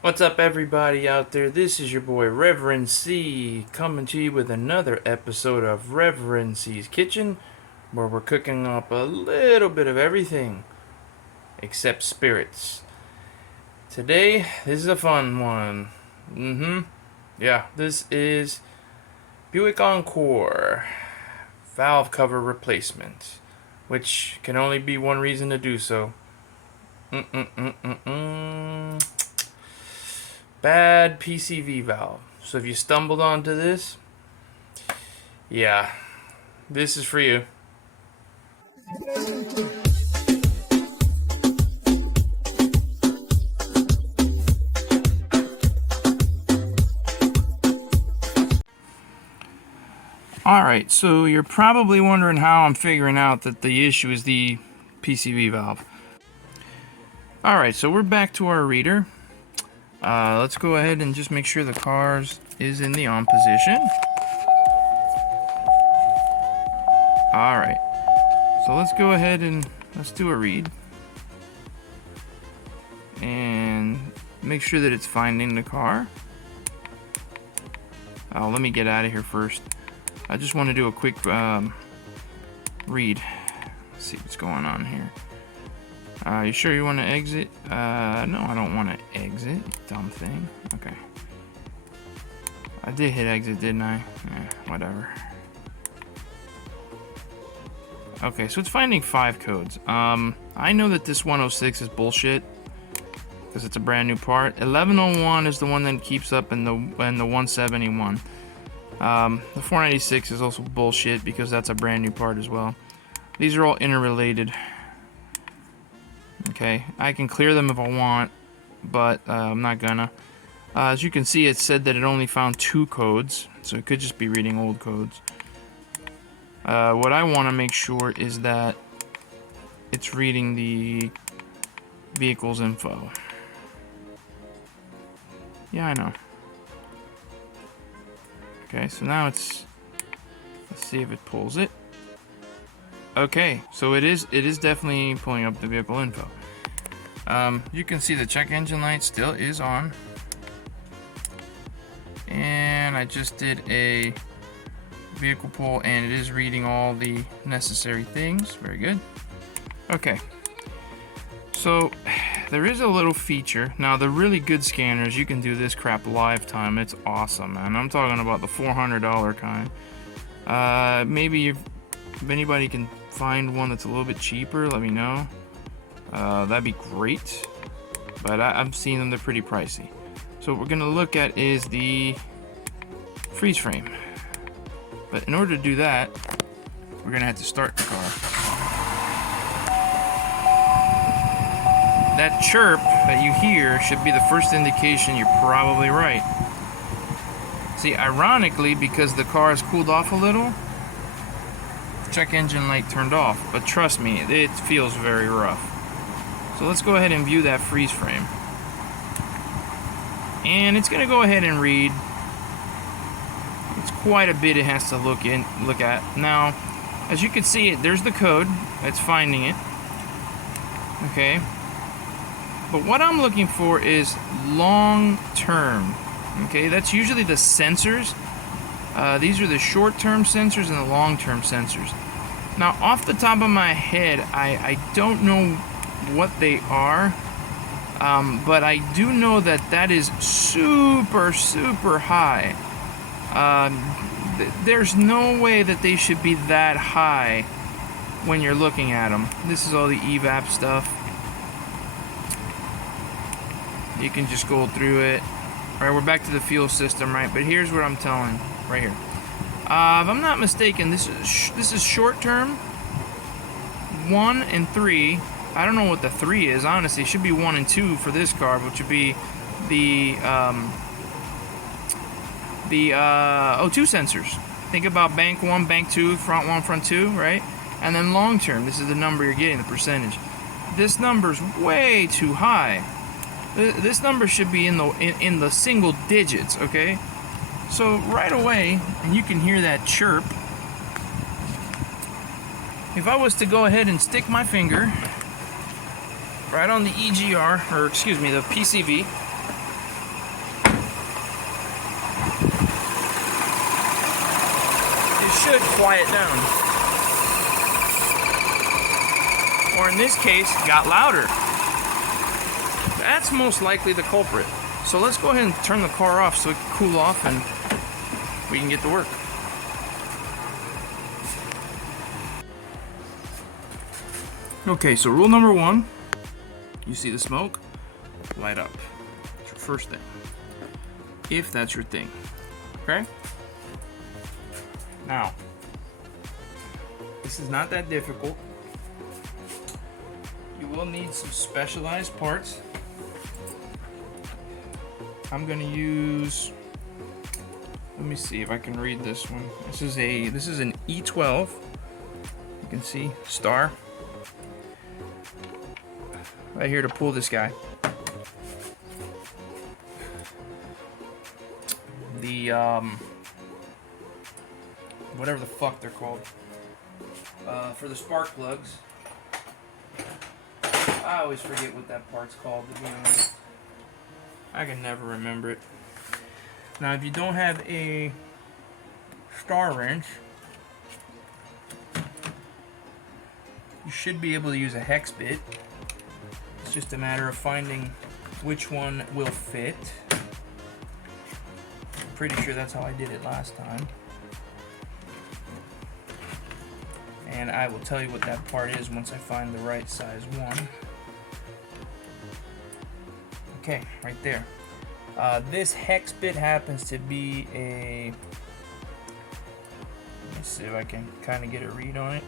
What's up, everybody out there? This is your boy Reverend C coming to you with another episode of Reverend C's Kitchen, where we're cooking up a little bit of everything except spirits. Today, this is a fun one. Yeah, this is Buick Encore valve cover replacement, which can only be one reason to do so. Bad PCV valve. So if you stumbled onto this, yeah, this is for you. Alright, so you're probably wondering how I'm figuring out that the issue is the PCV valve. Alright, so we're back to our reader. Let's go ahead and just make sure the car is in the on position. Alright, so let's go ahead and let's do a read. And make sure that it's finding the car. Let me get out of here first. I just want to do a quick read. Let's see what's going on here. You sure you want to exit? No, I don't want to exit. Dumb thing. Okay. I did hit exit, didn't I? Whatever. Okay, so it's finding 5 codes. I know that this 106 is bullshit because it's a brand new part. 1101 is the one that keeps up in the 171. The 496 is also bullshit because that's a brand new part as well. These are all interrelated. Okay, I can clear them if I want, but I'm not gonna. As you can see, it said that it only found 2 codes, so it could just be reading old codes. What I want to make sure is that it's reading the vehicle's info. Yeah, I know. Okay, so now let's see if it pulls it. Okay, so it is definitely pulling up the vehicle info. You can see the check engine light still is on. And I just did a vehicle pull and it is reading all the necessary things. Very good. Okay. So there is a little feature. Now the really good scanners, you can do this crap lifetime. It's awesome, man. I'm talking about the $400 kind. Maybe if anybody can find one that's a little bit cheaper, let me know. That'd be great. But I've seen them, they're pretty pricey. So what we're gonna look at is the freeze frame. But in order to do that, we're gonna have to start the car. That chirp that you hear should be the first indication you're probably right. See, ironically, because the car has cooled off a little, check engine light turned off, but trust me, it feels very rough. So let's go ahead and view that freeze frame. And it's gonna go ahead and read. It's quite a bit it has to look at. Now, as you can see, there's the code. It's finding it. Okay. But what I'm looking for is long term. Okay, that's usually the sensors. These are the short-term sensors and the long-term sensors. Now, off the top of my head, I don't know what they are, but I do know that that is super, super high. There's no way that they should be that high when you're looking at them. This is all the evap stuff. You can just go through it. Alright, we're back to the fuel system, right? But here's what I'm telling right here. If I'm not mistaken, this is short term. 1 and 3. I don't know what the 3 is, honestly. It should be 1 and 2 for this car, which would be the O2 sensors. Think about bank 1, bank 2, front 1, front 2, right? And then long term, this is the number you're getting, the percentage. This number's way too high. This number should be in the single digits, okay? So right away, and you can hear that chirp. If I was to go ahead and stick my finger right on the EGR, or excuse me, the PCV, should quiet down. Or in this case, got louder. That's most likely the culprit. So let's go ahead and turn the car off so it can cool off and we can get to work. Okay, so rule number 1, you see the smoke? Light up. It's your first thing. If that's your thing. Okay? Now, this is not that difficult. You will need some specialized parts. I'm gonna use, let me see if I can read this one. This is an E12. You can see star right here to pull this guy. The whatever the fuck they're called, for the spark plugs. I always forget what that part's called, to be honest. I can never remember it. Now, if you don't have a star wrench, you should be able to use a hex bit. It's just a matter of finding which one will fit. I'm pretty sure that's how I did it last time. And I will tell you what that part is once I find the right size one. Okay, right there. This hex bit happens to be a, let's see if I can kind of get a read on it.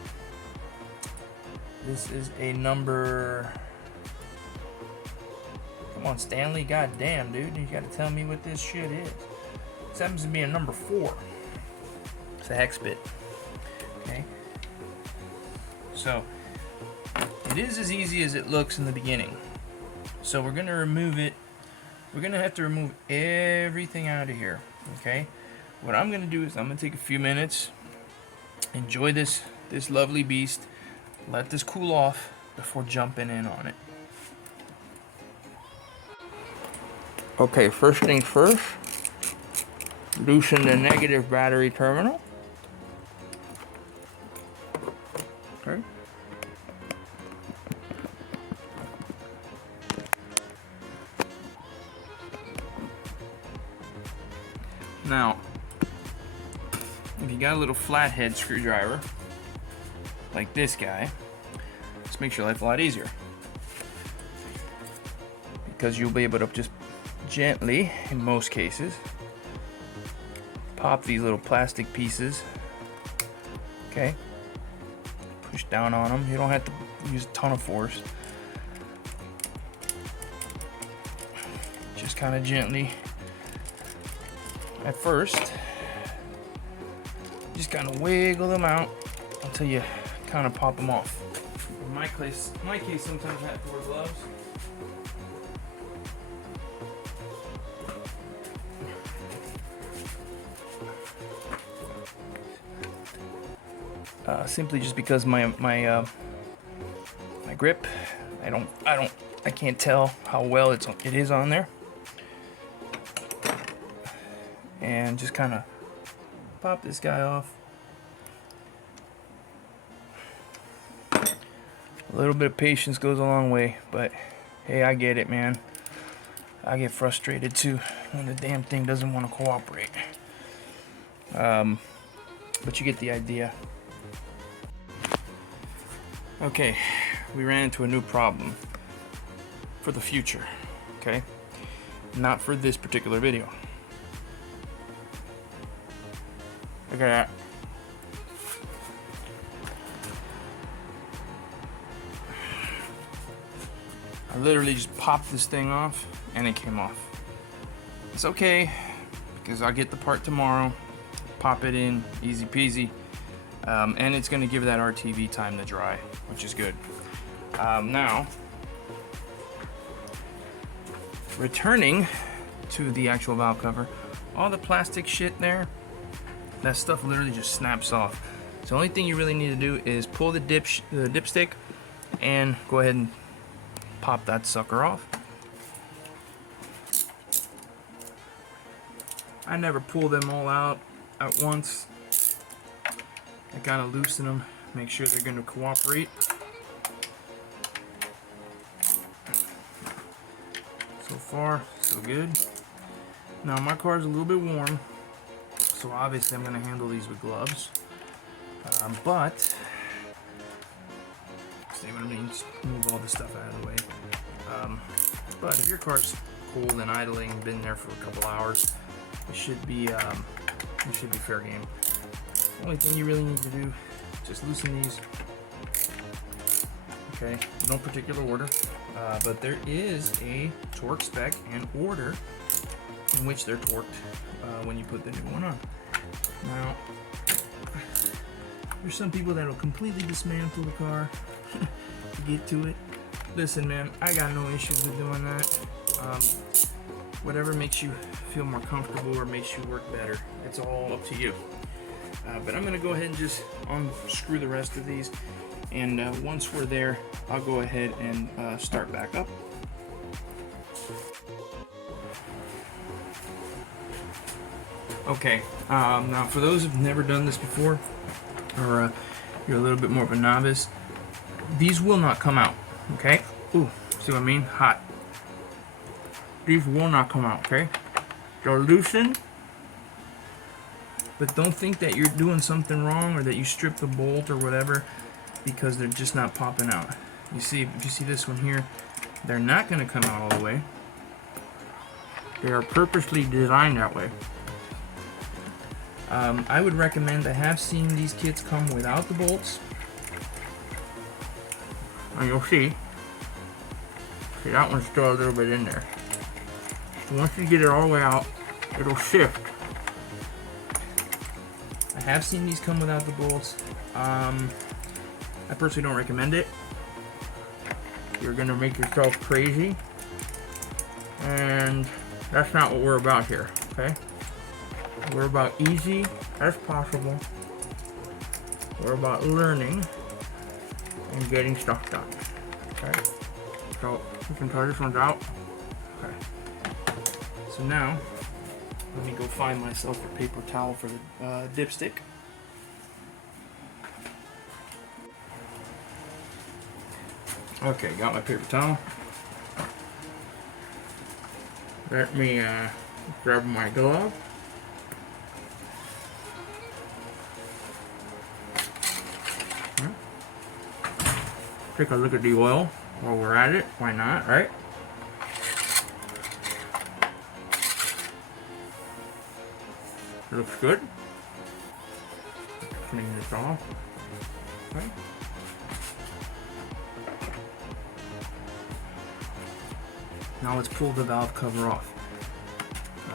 This is a number, come on Stanley, goddamn dude, you gotta tell me what this shit is. This happens to be a number 4. It's a hex bit. Okay. So, it is as easy as it looks in the beginning. So we're going to remove it. We're going to have to remove everything out of here. Okay? What I'm going to do is I'm going to take a few minutes, enjoy this lovely beast, let this cool off before jumping in on it. Okay, first things first, loosen the negative battery terminal. Okay. Now, if you got a little flathead screwdriver, like this guy, this makes your life a lot easier. Because you'll be able to just gently, in most cases, pop these little plastic pieces. Okay? Push down on them. You don't have to use a ton of force. Just kind of gently. At first, just kind of wiggle them out until you kind of pop them off. In my case, sometimes I have to wear gloves. Simply just because my grip, I can't tell how well it is on there. And just kind of pop this guy off. A little bit of patience goes a long way, but hey, I get it, man. I get frustrated too when the damn thing doesn't want to cooperate. But you get the idea. Okay, we ran into a new problem for the future, okay? Not for this particular video. Look at that. I literally just popped this thing off and it came off. It's okay, because I'll get the part tomorrow, pop it in, easy peasy. And it's going to give that RTV time to dry, which is good. Now, returning to the actual valve cover, all the plastic shit there, that stuff literally just snaps off. So the only thing you really need to do is pull the dipstick and go ahead and pop that sucker off. I never pull them all out at once. I gotta loosen them, make sure they're gonna cooperate. So far, so good. Now my car's a little bit warm, so obviously I'm gonna handle these with gloves. But, see what I mean? Just move all this stuff out of the way. But if your car's cold and idling, been there for a couple hours, it should be fair game. The only thing you really need to do, just loosen these. Okay, no particular order, but there is a torque spec and order in which they're torqued when you put the new one on. Now, there's some people that'll completely dismantle the car to get to it. Listen, man, I got no issues with doing that. Whatever makes you feel more comfortable or makes you work better, it's all up to you. But I'm gonna go ahead and just unscrew the rest of these, and once we're there, I'll go ahead and start back up. Okay, now for those who've never done this before, or you're a little bit more of a novice, these will not come out, okay? Ooh, see what I mean? Hot. These will not come out, okay? They're loosened, but don't think that you're doing something wrong or that you stripped the bolt or whatever, because they're just not popping out. You see, if you see this one here, they're not going to come out all the way. They are purposely designed that way. I would recommend, I have seen these kits come without the bolts, and you'll see that one's still a little bit in there. Once you get it all the way out, it'll shift. I have seen these come without the bolts. I personally don't recommend it. You're gonna make yourself crazy, and that's not what we're about here, okay? We're about easy as possible. We're about learning and getting stuff done, okay? So you can try this one out. Okay. So now, let me go find myself a paper towel for the dipstick. Okay, got my paper towel. Let me grab my glove. Take a look at the oil while we're at it. Why not, right? Looks good. Clean this off. Okay. Now let's pull the valve cover off.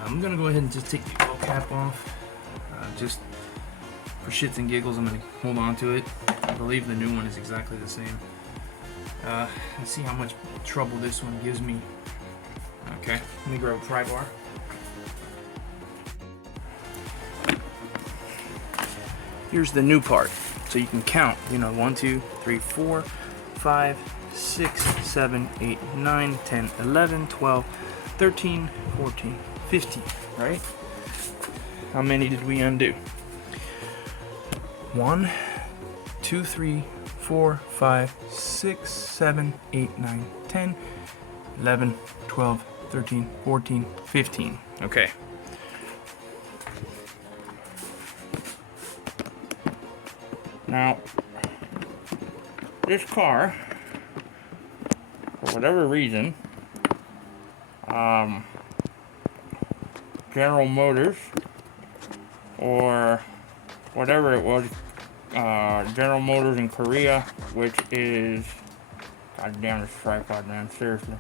I'm gonna go ahead and just take the oil cap off. Just for shits and giggles, I'm gonna hold on to it. I believe the new one is exactly the same. Let's see how much trouble this one gives me. Okay, let me grab a pry bar. Here's the new part, so you can count, 1, 2, 3, 4, 5, 6, 7, 8, 9, 10, 11, 12, 13, 14, 15, right? How many did we undo? 1, 2, 3, 4, 5, 6, 7, 8, 9, 10, 11, 12, 13, 14, 15. Okay. Now, this car, for whatever reason, General Motors, or whatever it was, General Motors in Korea, which is, god damn this tripod, man, seriously.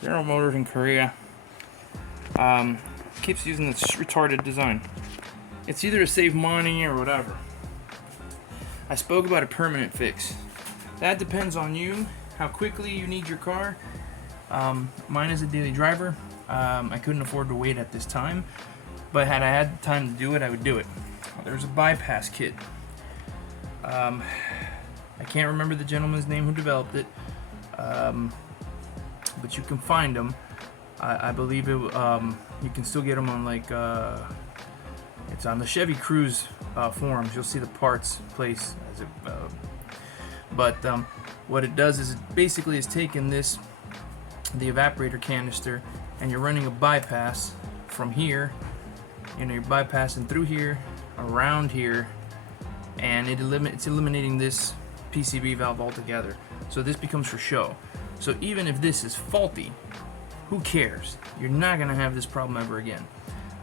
General Motors in Korea keeps using this retarded design. It's either to save money or whatever. I spoke about a permanent fix. That depends on you, how quickly you need your car. Mine is a daily driver. I couldn't afford to wait at this time, but had I had time to do it, I would do it. There's a bypass kit. I can't remember the gentleman's name who developed it, but you can find them. I believe it. You can still get them on it's on the Chevy Cruze forums. You'll see the parts place as it, but what it does is it basically is taking this, the evaporator canister, and you're running a bypass from here. You know, you're bypassing through here, around here, and it's eliminating this PCB valve altogether. So this becomes for show. So even if this is faulty, who cares? You're not gonna have this problem ever again.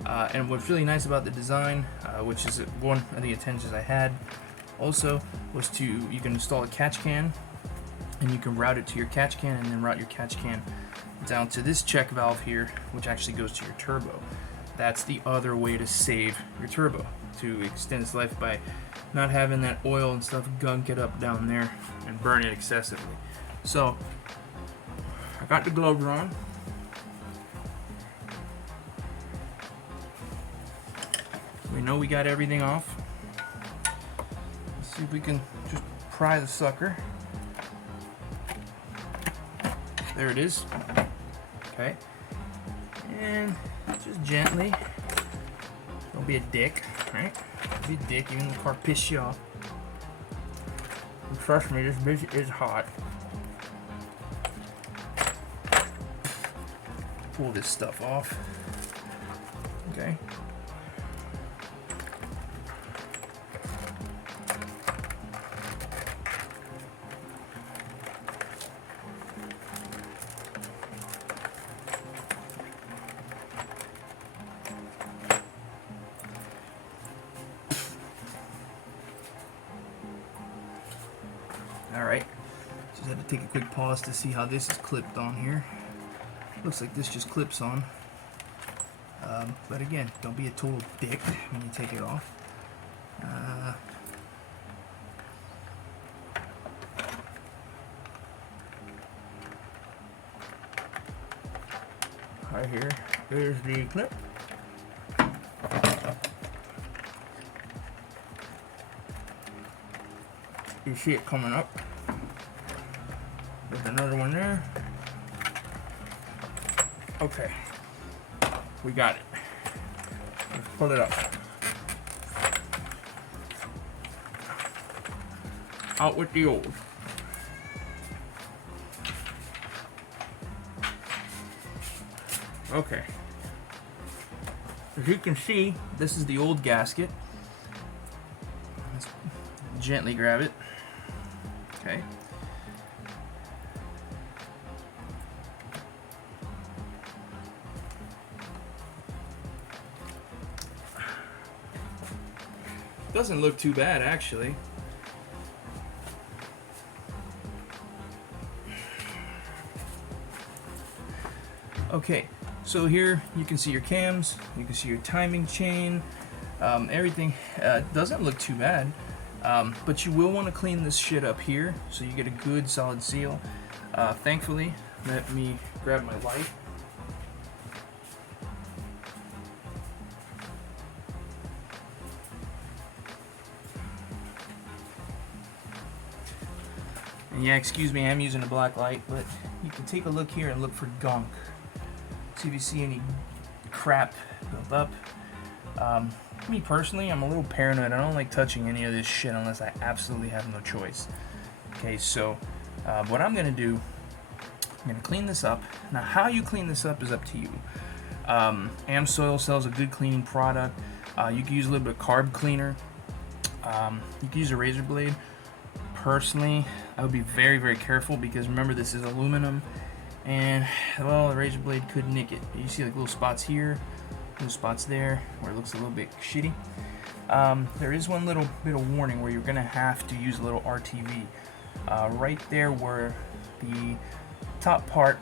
And what's really nice about the design, which is one of the intentions I had also, was you can install a catch can, and you can route it to your catch can, and then route your catch can down to this check valve here, which actually goes to your turbo. That's the other way to save your turbo, to extend its life by not having that oil and stuff gunk it up down there and burn it excessively. So I got the gloves on. We know we got everything off. Let's see if we can just pry the sucker. There it is. Okay. And just gently. Don't be a dick, right? Don't be a dick, even the car pisses you off. And trust me, this bitch is hot. Pull this stuff off. Okay. Alright, just had to take a quick pause to see how this is clipped on here. Looks like this just clips on. But again, don't be a total dick when you take it off. Right here, there's the clip. You see it coming up. There's another one there. Okay, we got it. Let's pull it up. Out with the old. Okay. As you can see, this is the old gasket. Let's gently grab it. Okay. Doesn't look too bad, actually. Okay, so here you can see your cams, you can see your timing chain, everything doesn't look too bad, but you will want to clean this shit up here so you get a good solid seal. Thankfully, let me grab my light. And yeah, excuse me, I'm using a black light, but you can take a look here and look for gunk. See if you see any crap built up. Me personally, I'm a little paranoid. I don't like touching any of this shit unless I absolutely have no choice. Okay, so what I'm going to do, I'm going to clean this up. Now, how you clean this up is up to you. AmSoil sells a good cleaning product. You can use a little bit of carb cleaner. You can use a razor blade. Personally, I would be very, very careful because remember, this is aluminum, and well, the razor blade could nick it. You see like little spots here, little spots there, where it looks a little bit shitty. There is one little bit of warning where you're gonna have to use a little RTV right there where the top part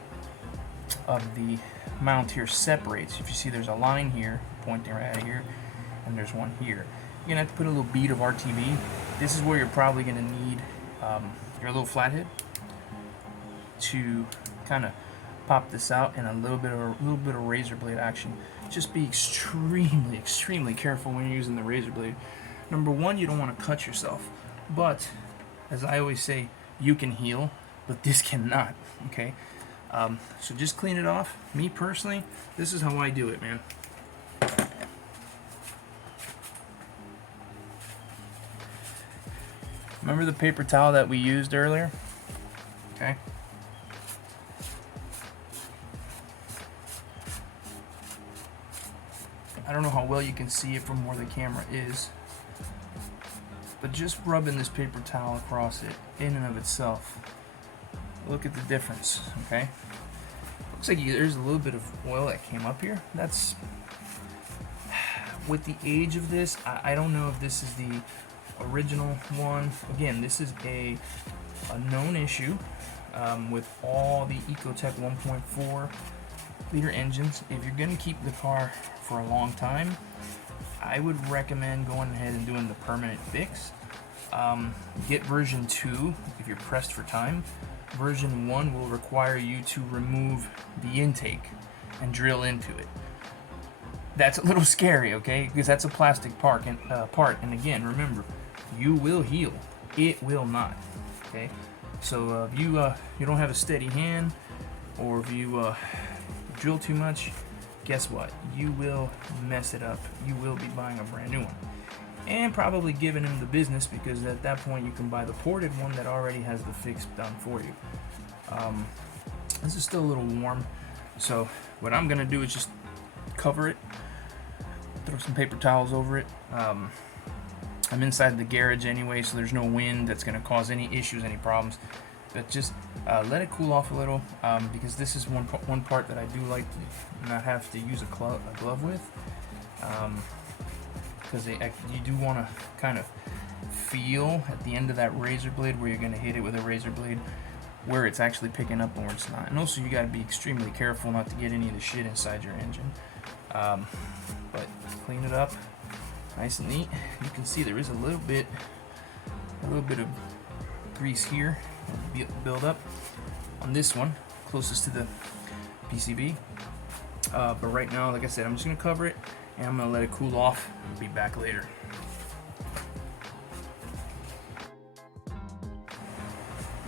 of the mount here separates. If you see, there's a line here pointing right out here, and there's one here. You're gonna have to put a little bead of RTV. This is where you're probably gonna need your little flathead to kind of pop this out, and a little bit of razor blade action. Just be extremely, extremely careful when you're using the razor blade. Number one, you don't want to cut yourself, but as I always say, you can heal, but this cannot. Okay, so just clean it off. Me personally, this is how I do it, man. Remember the paper towel that we used earlier? Okay. I don't know how well you can see it from where the camera is, but just rubbing this paper towel across it in and of itself, look at the difference, okay? Looks like there's a little bit of oil that came up here. That's, with the age of this, I don't know if this is the original one. Again, this is a known issue with all the Ecotec 1.4 liter engines. If you're going to keep the car for a long time, I would recommend going ahead and doing the permanent fix. Get version 2 if you're pressed for time. Version 1 will require you to remove the intake and drill into it. That's a little scary, okay? Because that's a plastic part. And again, remember, you will heal. It will not, okay? So if you don't have a steady hand, or if you drill too much, guess what? You will mess it up. You will be buying a brand new one. And probably giving him the business, because at that point you can buy the ported one that already has the fix done for you. This is still a little warm, so what I'm gonna do is just cover it, throw some paper towels over it. I'm inside the garage anyway, so there's no wind that's gonna cause any issues, any problems. But just let it cool off a little, because this is one part that I do like to not have to use a glove with. Because you do want to kind of feel at the end of that razor blade where you're going to hit it with a razor blade, where it's actually picking up and where it's not. And also you got to be extremely careful not to get any of the shit inside your engine. But clean it up nice and neat. You can see there is a little bit of grease here, build up on this one closest to the PCB. But right now, like I said, I'm just going to cover it and I'm going to let it cool off. I'll be back later.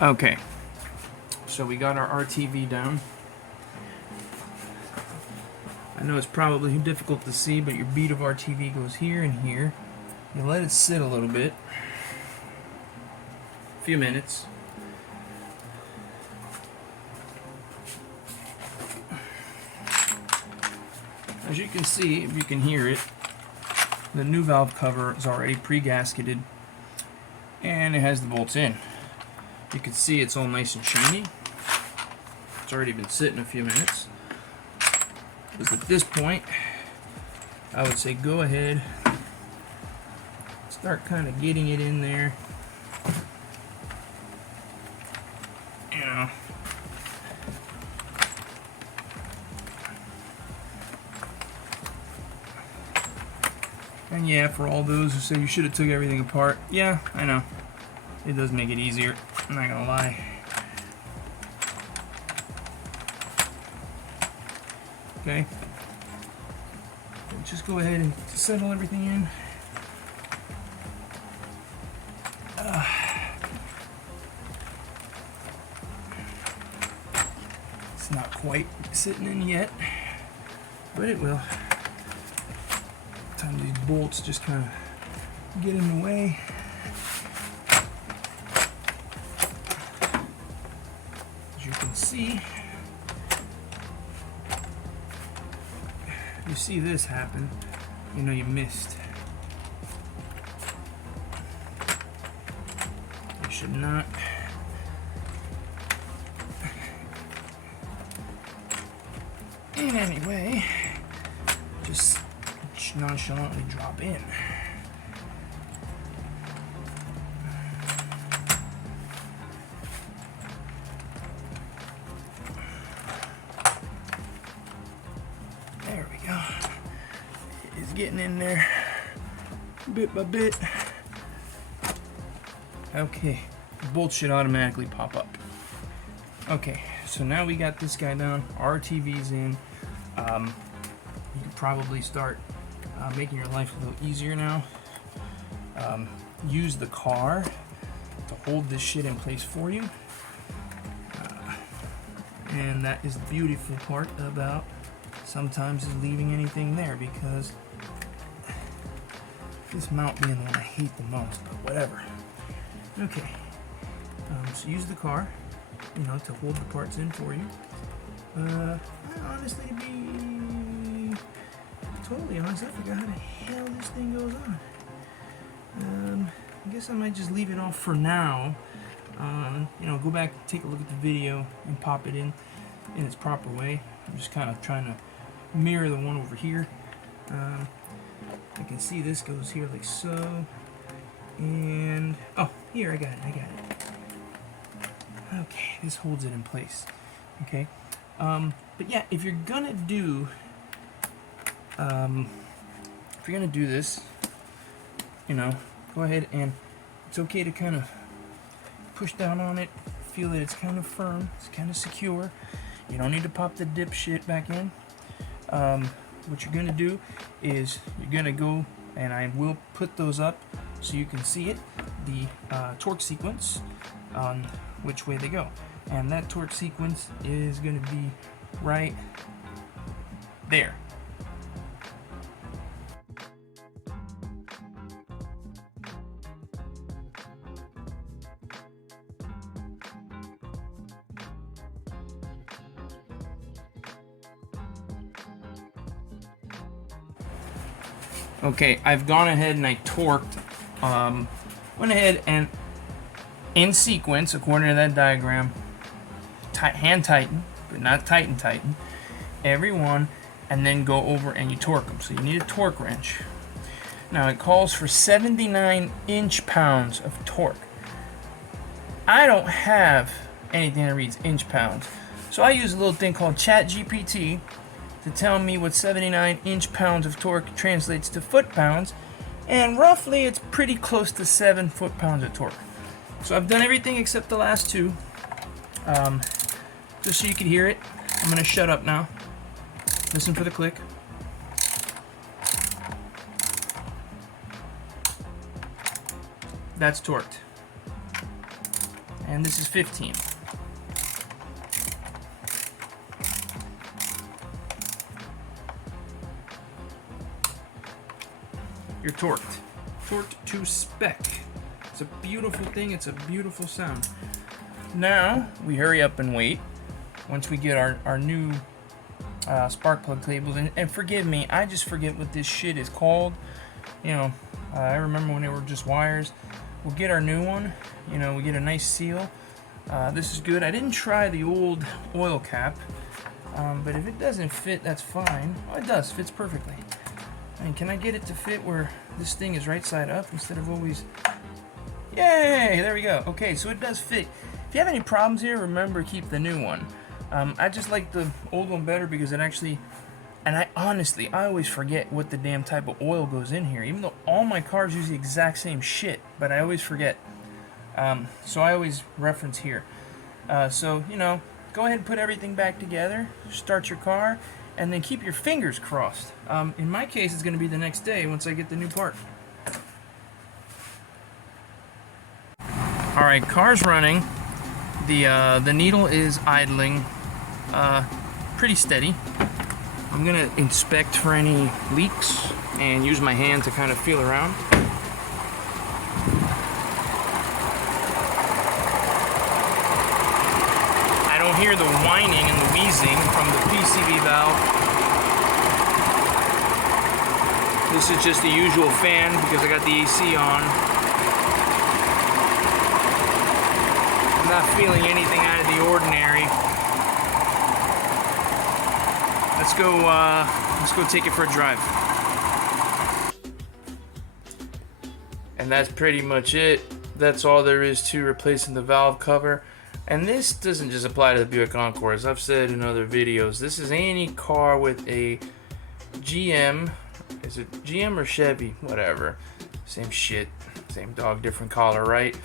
Okay, so we got our RTV down. I know it's probably difficult to see, but your bead of RTV goes here and here. You let it sit a little bit, a few minutes. As you can see, if you can hear it, the new valve cover is already pre-gasketed and it has the bolts in. You can see it's all nice and shiny. It's already been sitting a few minutes. Because at this point, I would say go ahead, start kind of getting it in there. You know. And yeah, for all those who say you should have took everything apart, yeah, I know. It does make it easier, I'm not gonna lie. Okay. Just go ahead and settle everything in. It's not quite sitting in yet, but it will. Sometimes these bolts just kind of get in the way. As you can see, you see this happen, you know you missed. You should not. In any way, just nonchalantly drop in. There we go. It's getting in there bit by bit. Okay, the bolts should automatically pop up. Okay, so now we got this guy down, RTV's in. You can probably start making your life a little easier now. Use the car to hold this shit in place for you. And that is the beautiful part about sometimes is leaving anything there, because this mount being the one I hate the most, but whatever. Okay, so use the car, to hold the parts in for you. Honestly, to be totally honest, I forgot how the hell this thing goes on. I guess I might just leave it off for now. Go back, take a look at the video, and pop it in its proper way. I'm just kind of trying to mirror the one over here. I can see this goes here like so, and oh, here, I got it. Okay, this holds it in place. Okay, but yeah, if you're gonna do this, go ahead, and it's okay to kind of push down on it, feel that it's kind of firm, it's kind of secure. You don't need to pop the dipshit back in. What you're gonna do is you're gonna go, and I will put those up so you can see it, the torque sequence on which way they go, and that torque sequence is gonna be right there. Okay, I've gone ahead and I torqued, went ahead and in sequence, according to that diagram, hand tighten, but not tighten, every one, and then go over and you torque them. So you need a torque wrench. Now it calls for 79 inch-pounds of torque. I don't have anything that reads inch-pounds, so I use a little thing called ChatGPT to tell me what 79 inch-pounds of torque translates to foot-pounds, and roughly it's pretty close to 7 foot-pounds of torque. So I've done everything except the last two, just so you can hear it. I'm going to shut up now. Listen for the click. That's torqued. And this is 15. You're torqued. Torqued to spec. It's a beautiful thing. It's a beautiful sound. Now, we hurry up and wait. Once we get our new spark plug cables, and forgive me, I just forget what this shit is called. I remember when they were just wires. We'll get our new one. We get a nice seal. This is good. I didn't try the old oil cap, but if it doesn't fit, that's fine. Oh, it does. Fits perfectly. And can I get it to fit where this thing is right side up instead of always... Yay! There we go. Okay, so it does fit. If you have any problems here, remember, keep the new one. I just like the old one better because it actually... And I always forget what the damn type of oil goes in here, even though all my cars use the exact same shit, but I always forget. So I always reference here. So, go ahead and put everything back together, start your car, and then keep your fingers crossed. In my case, it's going to be the next day once I get the new part. Alright, car's running. The needle is idling pretty steady. I'm going to inspect for any leaks and use my hand to kind of feel around. I don't hear the whining and the wheezing from the PCV valve. This is just the usual fan because I got the AC on. I'm not feeling anything out of the ordinary. Let's go take it for a drive. And that's pretty much it. That's all there is to replacing the valve cover. And this doesn't just apply to the Buick Encore. As I've said in other videos, this is any car with a GM. Is it GM or Chevy? Whatever. Same shit. Same dog, different collar, right?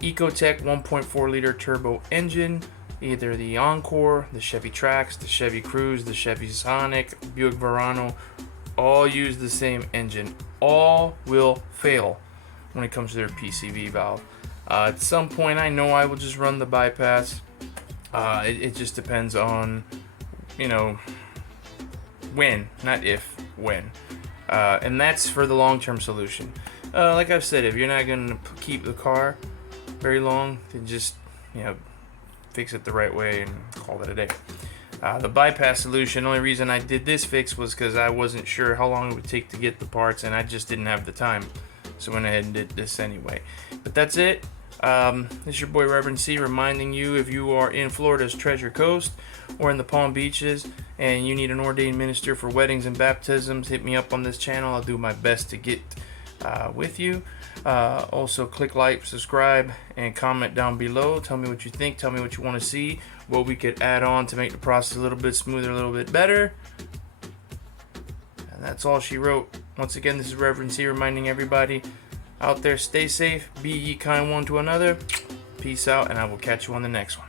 Ecotec 1.4 liter turbo engine. Either the Encore, the Chevy Trax, the Chevy Cruze, the Chevy Sonic, Buick Verano, all use the same engine. All will fail when it comes to their PCV valve. At some point, I know I will just run the bypass. It just depends on, when, not if, when. And that's for the long-term solution. Like I've said, if you're not going to keep the car, very long to just, you know, fix it the right way and call it a day. The bypass solution, the only reason I did this fix was because I wasn't sure how long it would take to get the parts, and I just didn't have the time. So I went ahead and did this anyway. But that's it. This is your boy Reverend C reminding you, if you are in Florida's Treasure Coast or in the Palm Beaches and you need an ordained minister for weddings and baptisms, hit me up on this channel. I'll do my best to get with you. Also click like, subscribe, and comment down below. Tell me what you think. Tell me what you want to see, what we could add on to make the process a little bit smoother, a little bit better. And that's all she wrote. Once again, this is Reverend C reminding everybody out there, stay safe, be ye kind one to another. Peace out, and I will catch you on the next one.